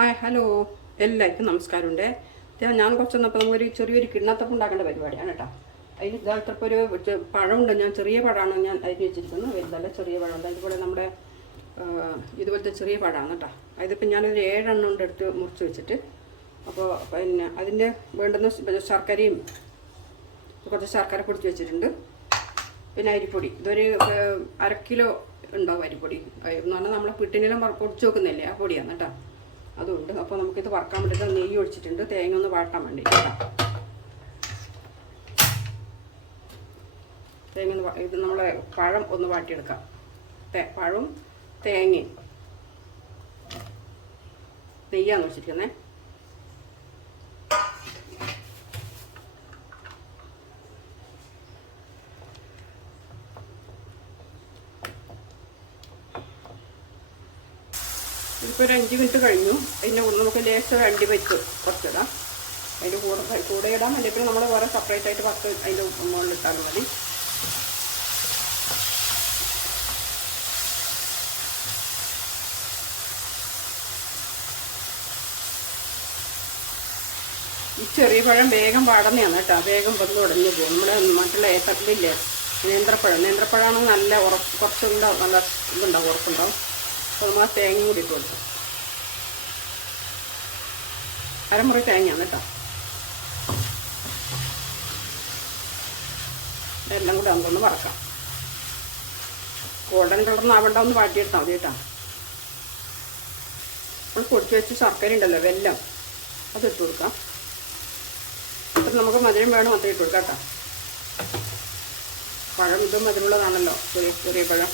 Hi hello എല്ലാവർക്കും നമസ്കാരമുണ്ട്. ഞാൻ കുറച്ചൊന്നപ്പോൾ നമുക്കൊരു ചെറിയൊരു കിണ്ണത്തപ്പം ഉണ്ടാക്കേണ്ട പരിപാടിയാണ് കേട്ടോ. അതിന് ഇതായിട്ടപ്പോൾ ഒരു പഴമുണ്ട്. ഞാൻ ചെറിയ പഴമാണ് ഞാൻ അരിഞ്ഞ് വെച്ചിരിക്കുന്നത്. വലുതല്ല, ചെറിയ പഴമുണ്ട്. അതുപോലെ നമ്മുടെ ഇതുപോലത്തെ ചെറിയ പഴമാണ് കേട്ടോ. അതിപ്പോൾ ഞാനൊരു 7 എണ്ണം കൊണ്ട് എടുത്ത് മുറിച്ച് വെച്ചിട്ട്, അപ്പോൾ പിന്നെ അതിൻ്റെ വേണ്ടുന്ന ശർക്കരയും കുറച്ച് ശർക്കര പൊടിച്ച് വെച്ചിട്ടുണ്ട്. പിന്നെ അരിപ്പൊടി ഇതൊരു 1/2 കിലോ ഉണ്ടാവും അരിപ്പൊടി എന്ന് പറഞ്ഞാൽ നമ്മളെ പിട്ടിനെല്ലാം പൊടിച്ച് വെക്കുന്നില്ലേ, ആ പൊടിയാണ് കേട്ടോ. അതുകൊണ്ട് അപ്പോൾ നമുക്കിത് വറക്കാൻ വേണ്ടിയിട്ട് നെയ്യ് ഒഴിച്ചിട്ടുണ്ട്, തേങ്ങ ഒന്ന് വാട്ടാൻ വേണ്ടി കേട്ടോ. തേങ്ങ ഒന്ന് ഇത് നമ്മളെ പഴം ഒന്ന് വാട്ടിയെടുക്കാം. പഴവും തേങ്ങയും നെയ്യാന്ന് വെച്ചിരിക്കുന്നത്. ഇതിപ്പോൾ ഒരു 5 മിനിറ്റ് കഴിഞ്ഞു. അതിൻ്റെ കൂടെ നമുക്ക് ലേശം അണ്ടി വെച്ച് കുറച്ചിടാം. അതിൻ്റെ കൂടെ ഇടാം. അല്ലെങ്കിൽ നമ്മൾ വേറെ സെപ്പറേറ്റ് ആയിട്ട് അതിൻ്റെ മുകളിൽ ഇട്ടാലും മതി. ഈ ചെറിയ പഴം വേഗം പാടുന്നതാണ് കേട്ടോ. വേഗം വന്ന് ഉടഞ്ഞു പോകും. നമ്മുടെ മറ്റുള്ള ഏത്തപ്പഴമില്ലേ, നേന്ത്രപ്പഴമാണ് നല്ല കുറച്ചുണ്ടാവും, നല്ല ഇതുണ്ടാവും, ഉറപ്പുണ്ടാവും. അപ്പോൾ നമ്മൾ ആ തേങ്ങ കൂടി ഇട്ട് കൊടുക്കും. 1/2 മുറി തേങ്ങയാണ് കേട്ടോ. എല്ലാം കൂടെ നമുക്കൊന്ന് വറക്കാം. ഗോൾഡൻ കളറിന് ആവേണ്ട ഒന്ന് വാട്ടിയെടുത്താൽ മതി കേട്ടോ. നമ്മൾ പൊടിച്ച് വെച്ച് ശർക്കര ഉണ്ടല്ലോ, വെല്ലം, അതിട്ട് കൊടുക്കാം. അപ്പം നമുക്ക് മധുരം വേണം, അത്ര ഇട്ട് കൊടുക്കാം കേട്ടോ. പഴം ഇതും മധുരമുള്ളതാണല്ലോ, ചെറിയ പഴം.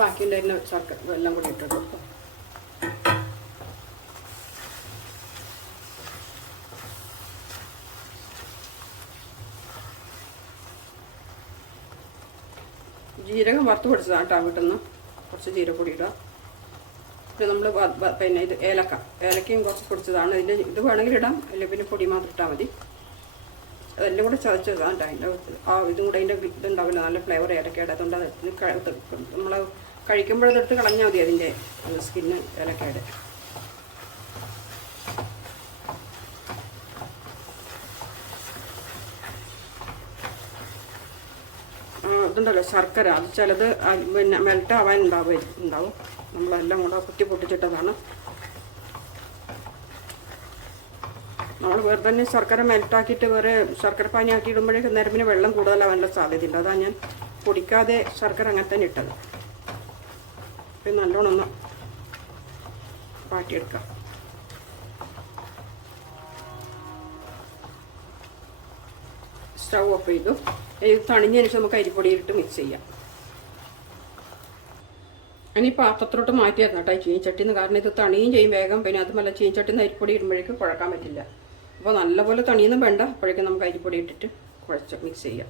ബാക്കിയുണ്ടായിരുന്ന ശർക്കര എല്ലാം കൂടി ഇട്ടിട്ട് കൊടുക്കും. ജീരകം വറുത്ത് പൊടിച്ചതാണ് കേട്ടോ. വീട്ടിൽ നിന്ന് കുറച്ച് ജീരപ്പൊടി ഇടുക. പിന്നെ നമ്മൾ പിന്നെ ഇത് ഏലക്കയും കുറച്ച് പൊടിച്ചതാണ്. ഇത് വേണമെങ്കിൽ ഇടാം, അല്ലെങ്കിൽ പിന്നെ പൊടി മാത്രം ഇട്ടാൽ മതി. അതെല്ലാം കൂടെ ചതച്ചതാണ് കേട്ടോ. അതിൻ്റെ ഇതും കൂടെ അതിൻ്റെ ഇതുണ്ടാവില്ല, നല്ല ഫ്ലേവർ ഏലക്കയുടെ. അതുകൊണ്ട് അത് നമ്മൾ കഴിക്കുമ്പോഴതെടുത്ത് കളഞ്ഞാൽ മതി അതിൻ്റെ സ്കിന്ന് ഏലക്കയുടെ. ഇതുണ്ടല്ലോ ശർക്കര, അത് ചിലത് പിന്നെ മെൽട്ടാവാൻ ഉണ്ടാവും. നമ്മളെല്ലാം കൂടെ പൊട്ടിച്ചിട്ടതാണ്. നമ്മൾ വേറെ തന്നെ ശർക്കര മെൽട്ടാക്കിയിട്ട് വേറെ ശർക്കര പാനി ആക്കി ഇടുമ്പോഴേക്കും നേരം വെള്ളം കൂടുതലാവാനുള്ള സാധ്യതയുണ്ട്. അതാണ് ഞാൻ പൊടിക്കാതെ ശർക്കര അങ്ങനെ തന്നെ ഇട്ടത്. പിന്നെ നല്ലോണം ഒന്ന് പാട്ടിയെടുക്കാം. സ്റ്റൗ ഓഫ് ചെയ്തു. ഇത് തണിഞ്ഞതിന് ശേഷം നമുക്ക് അരിപ്പൊടിയിട്ട് മിക്സ് ചെയ്യാം. ഇനി പാത്രത്തിലോട്ട് മാറ്റിയായിരുന്നു കേട്ടോ ചീനിച്ചട്ടിന്ന്. കാരണം ഇത് തണിയും ചെയ്യും വേഗം. പിന്നെ അതുമല്ല ചീനിച്ചട്ടിന്ന് അരിപ്പൊടി ഇടുമ്പോഴേക്കും കുഴക്കാൻ പറ്റില്ല. അപ്പോൾ നല്ലപോലെ തണിയൊന്നും വേണ്ട. അപ്പോഴേക്കും നമുക്ക് അരിപ്പൊടി ഇട്ടിട്ട് കുഴച്ച് മിക്സ് ചെയ്യാം.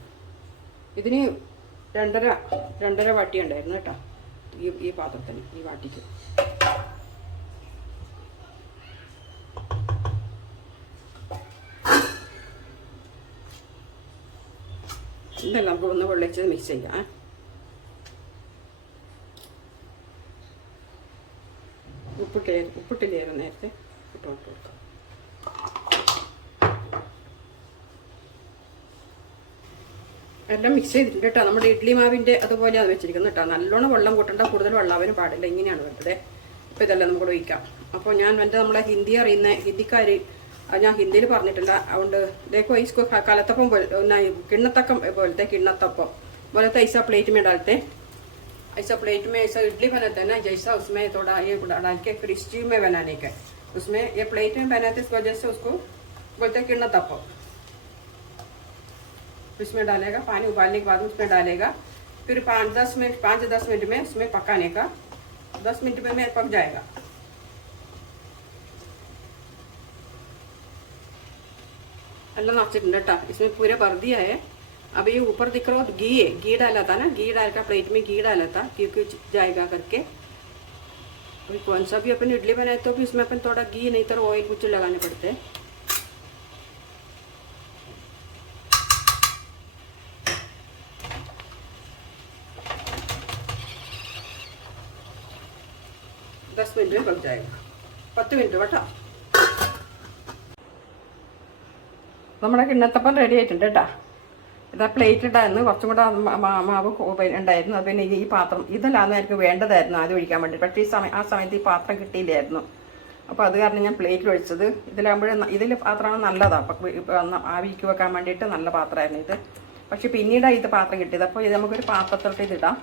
ഇതിന് 2.5 വാട്ടി ഉണ്ടായിരുന്നു കേട്ടോ ഈ പാത്രത്തിന്, ഈ വാട്ടിക്ക്. ഇതെല്ലാം നമുക്ക് ഒന്ന് വെള്ളിച്ച് മിക്സ് ചെയ്യാം. ഉപ്പിട്ടില്ലായിരുന്നു നേരത്തെ, ഇട്ട് കൊടുക്കാം. എല്ലാം മിക്സ് ചെയ്തിട്ടുണ്ട് കേട്ടോ. നമ്മുടെ ഇഡ്ഡലി മാവിൻ്റെ അതുപോലെയാണ് വെച്ചിരിക്കുന്നത് കേട്ടോ. നല്ലോണം വെള്ളം കൂട്ടേണ്ട, കൂടുതൽ വെള്ളാവാനും പാടില്ല. ഇങ്ങനെയാണ് വേണ്ടത്. ഇപ്പോൾ ഇതെല്ലാം നമുക്ക് ഒഴിക്കാം. അപ്പോൾ ഞാൻ നമ്മളെ ഹിന്ദി അറിയുന്ന ഹിന്ദിക്കാർ, ഞാൻ ഹിന്ദിയിൽ പറഞ്ഞിട്ടില്ല. അതുകൊണ്ട് देखो इसको കലത്തപ്പം പോലെ, കിണ്ണത്തക്കം പോലത്തെ കിണ്ണത്തപ്പം बोलते ऐसा प्लेट में डालते, ऐसा प्लेट में ऐसा इडली बनाते हैं ना, जैसा उसमें थोड़ा ये डाल के फिर स्टीम में बनाने का, उसमें ये प्लेट में बनाते, इस वजह से उसको बोलते हैं किण्णतप्पम. इसमें डालेगा पानी, उबालने के बाद उसमें डालेगा. फिर 5-10 मिनट में उसमें पकाने का. 10 मिनट में पक जाएगा. एल्ला नाचिട്ടുണ്ട് കേട്ടോ. इसमें पूरा भर दिया है. अब ये ऊपर दिख रहा हो घी है, घी डाला था ना, घी डाल का प्लेट में घी डाला था क्योंकि जाएगा करके. अभी कौन सा भी अपन इडली बनाए तो भी इसमें अपन थोड़ा घी नहीं तो ऑयल कुछ लगाने पड़ते हैं. दस मिनट में पक जाएगा. 10 मिनट കേട്ടോ. നമ്മുടെ കിണ്ണത്തപ്പം റെഡി ആയിട്ടുണ്ട് കേട്ടോ. ഇതാ പ്ലേറ്റ് ഇട്ടായിരുന്നു, കുറച്ചും കൂടെ മാവ് ഉണ്ടായിരുന്നു. അത് പിന്നെ ഈ പാത്രം ഇതല്ലാന്ന് എനിക്ക് വേണ്ടതായിരുന്നു ആദ്യം ഒഴിക്കാൻ വേണ്ടി. പക്ഷേ ആ സമയത്ത് ഈ പാത്രം കിട്ടിയില്ലായിരുന്നു. അപ്പോൾ അത് കാരണം ഞാൻ പ്ലേറ്റിൽ ഒഴിച്ചത്. ഇതിലാകുമ്പോഴും ഇതിൽ പാത്രമാണ് നല്ലതാണ്. അപ്പം ആവിക്ക് വെക്കാൻ വേണ്ടിയിട്ട് നല്ല പാത്രമായിരുന്നു ഇത്. പക്ഷെ പിന്നീടാണ് ഇത് പാത്രം കിട്ടിയത്. അപ്പോൾ ഇത് നമുക്കൊരു പാത്രത്തിലോട്ട് ഇതിടാം.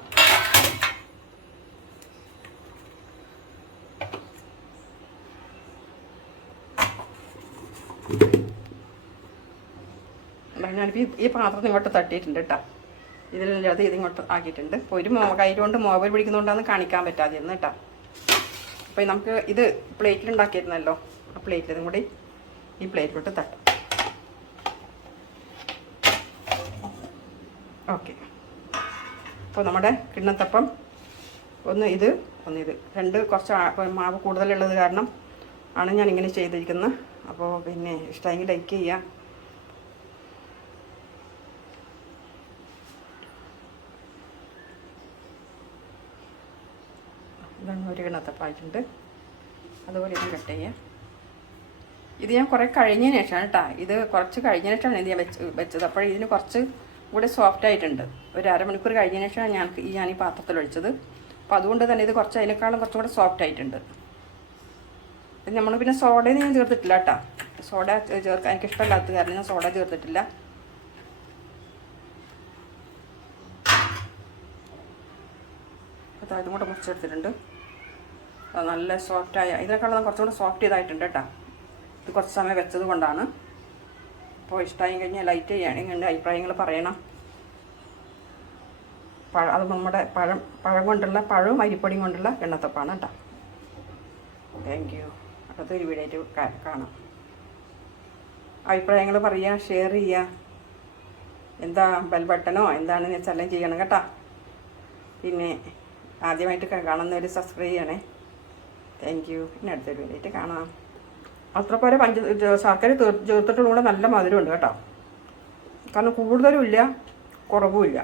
ഞാനിപ്പോൾ ഈ പാത്രത്തിന് ഇങ്ങോട്ട് തട്ടിയിട്ടുണ്ട് കേട്ടോ. ഇതിലല്ലാതെ ഇതിങ്ങോട്ട് ആക്കിയിട്ടുണ്ട്. ഇപ്പോൾ ഒരു കൈ കൊണ്ട് മൊബൈൽ പിടിക്കുന്നതുകൊണ്ടാണ് കാണിക്കാൻ പറ്റാതിരുന്നത് കേട്ടോ. അപ്പോൾ നമുക്ക് ഇത് പ്ലേറ്റിലുണ്ടാക്കിയിരുന്നല്ലോ, ആ പ്ലേറ്റിൽ ഇതും കൂടി ഈ പ്ലേറ്റിലോട്ട് തട്ടും. ഓക്കെ. അപ്പോൾ നമ്മുടെ കിണ്ണത്തപ്പം ഒന്ന് ഇത് രണ്ട് കുറച്ച് മാവ് കൂടുതലുള്ളത് കാരണം ആണ് ഞാനിങ്ങനെ ചെയ്തിരിക്കുന്നത്. അപ്പോൾ പിന്നെ ഇഷ്ടമെങ്കിൽ ലൈക്ക് ചെയ്യുക. ഇതാണ് ഒരു കിണ്ണത്തപ്പായിട്ടുണ്ട്. അതുപോലെ ഇത് കട്ട് ചെയ്യുക. ഇത് ഞാൻ കുറേ കഴിഞ്ഞതിന് ശേഷമാണ് കേട്ടോ. ഇത് കുറച്ച് കഴിഞ്ഞതിന് ശേഷമാണ് ഇത് ഞാൻ വെച്ചത്. അപ്പോൾ ഇതിന് കുറച്ച് കൂടെ സോഫ്റ്റ് ആയിട്ടുണ്ട്. ഒരു അരമണിക്കൂർ കഴിഞ്ഞതിന് ശേഷമാണ് ഞാൻ ഈ പാത്രത്തിൽ ഒഴിച്ചത്. അപ്പോൾ അതുകൊണ്ട് തന്നെ ഇത് കുറച്ച് അതിനേക്കാളും കുറച്ചും കൂടെ സോഫ്റ്റ് ആയിട്ടുണ്ട്. നമ്മൾ പിന്നെ സോഡയൊന്നും ഞാൻ ചേർത്തിട്ടില്ല കേട്ടോ. സോഡ ചേർക്കാൻ എനിക്ക് ഇഷ്ടമില്ലാത്ത കാരണം ഞാൻ സോഡ ചേർത്തിട്ടില്ല. അപ്പോൾ അതും കൂടെ മുറിച്ചെടുത്തിട്ടുണ്ട്. നല്ല സോഫ്റ്റായ ഇതിനേക്കാളും കുറച്ചും കൂടെ സോഫ്റ്റ് ചെയ്തായിട്ടുണ്ട് കേട്ടോ. ഇത് കുറച്ച് സമയം വെച്ചത് കൊണ്ടാണ്. അപ്പോൾ ഇഷ്ടമായി കഴിഞ്ഞാൽ ലൈറ്റ് ചെയ്യുകയാണെങ്കിൽ എൻ്റെ അഭിപ്രായങ്ങൾ പറയണം. അത് നമ്മുടെ പഴം കൊണ്ടുള്ള പഴവും അരിപ്പൊടിയും കൊണ്ടുള്ള കിണ്ണത്തപ്പാണ് കേട്ടോ. Thank you. അടുത്തൊരു വീഡിയോ കാണാം. അഭിപ്രായങ്ങൾ പറയുക, ഷെയർ ചെയ്യുക. എന്താ ബെൽ ബട്ടണോ എന്താണെന്ന് വെച്ചാലും ചെയ്യണം കേട്ടോ. പിന്നെ ആദ്യമായിട്ട് കാണുന്നവർ സബ്സ്ക്രൈബ് ചെയ്യണേ. Thank you. ഇനി അടുത്തൊരു വീഡിയോ കാണാം. അത്ര പോലെ ശർക്കര ചേർത്തിട്ടുള്ള കൂടെ നല്ല മധുരമുണ്ട് കേട്ടോ. കാരണം കൂടുതലും ഇല്ല കുറവും ഇല്ല.